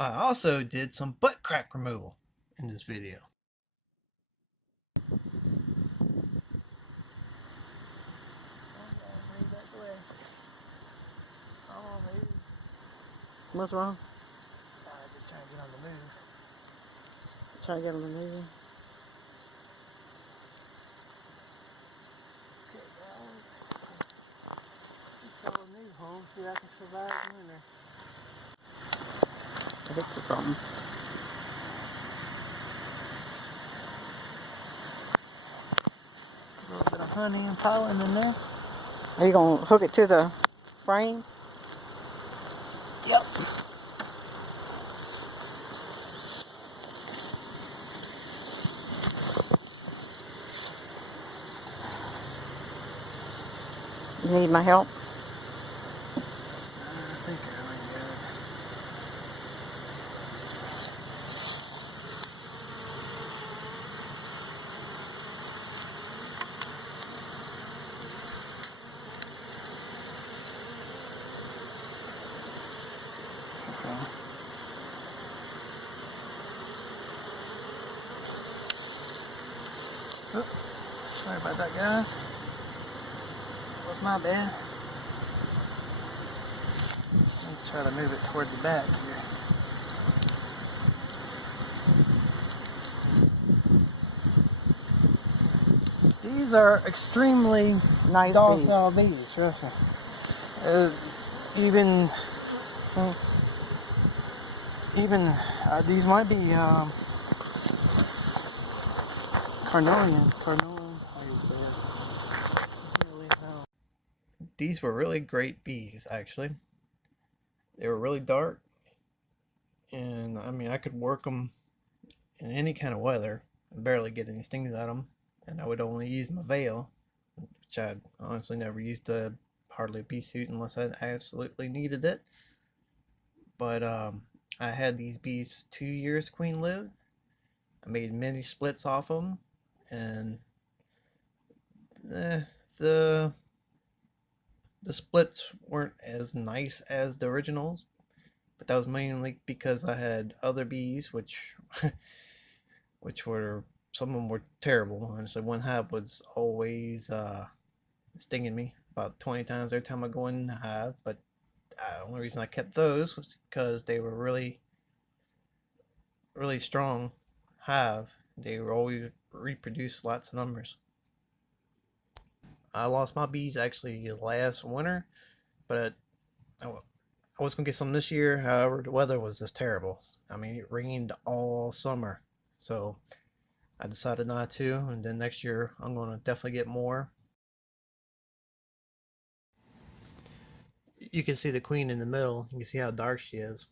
I also did some butt crack removal in this video. What's wrong? Just trying to get on the move. Trying to get on the move. Okay, guys. Let's a new home, see if I can survive the winter. I hit for something. A little bit of honey and pollen in there. Are you going to hook it to the frame? Yep. You need my help? I think I already got it. Okay. Oops. Sorry about that, guys. That was my bad. Let me try to move it toward the back here. These are extremely Nice docile bees. Trust me. Even these might be Carniolan, how you say it? I don't really know. These were really great bees, actually. They were really dark, and I mean, I could work them in any kind of weather and barely get any stings out of them. And I would only use my veil, which I honestly never used hardly a bee suit unless I absolutely needed it. But I had these bees 2 years queen lived. I made many splits off them, and the splits weren't as nice as the originals, but that was mainly because I had other bees, which were, some of them were terrible. Honestly, one hive was always stinging me about 20 times every time I go in the hive. But the only reason I kept those was because they were really, really strong hive. They were always reproduce lots of numbers. I lost my bees actually last winter, but I was gonna get some this year. However, the weather was just terrible. I mean, it rained all summer, so I decided not to. And then next year, I'm gonna definitely get more. You can see the queen in the middle. You can see how dark she is.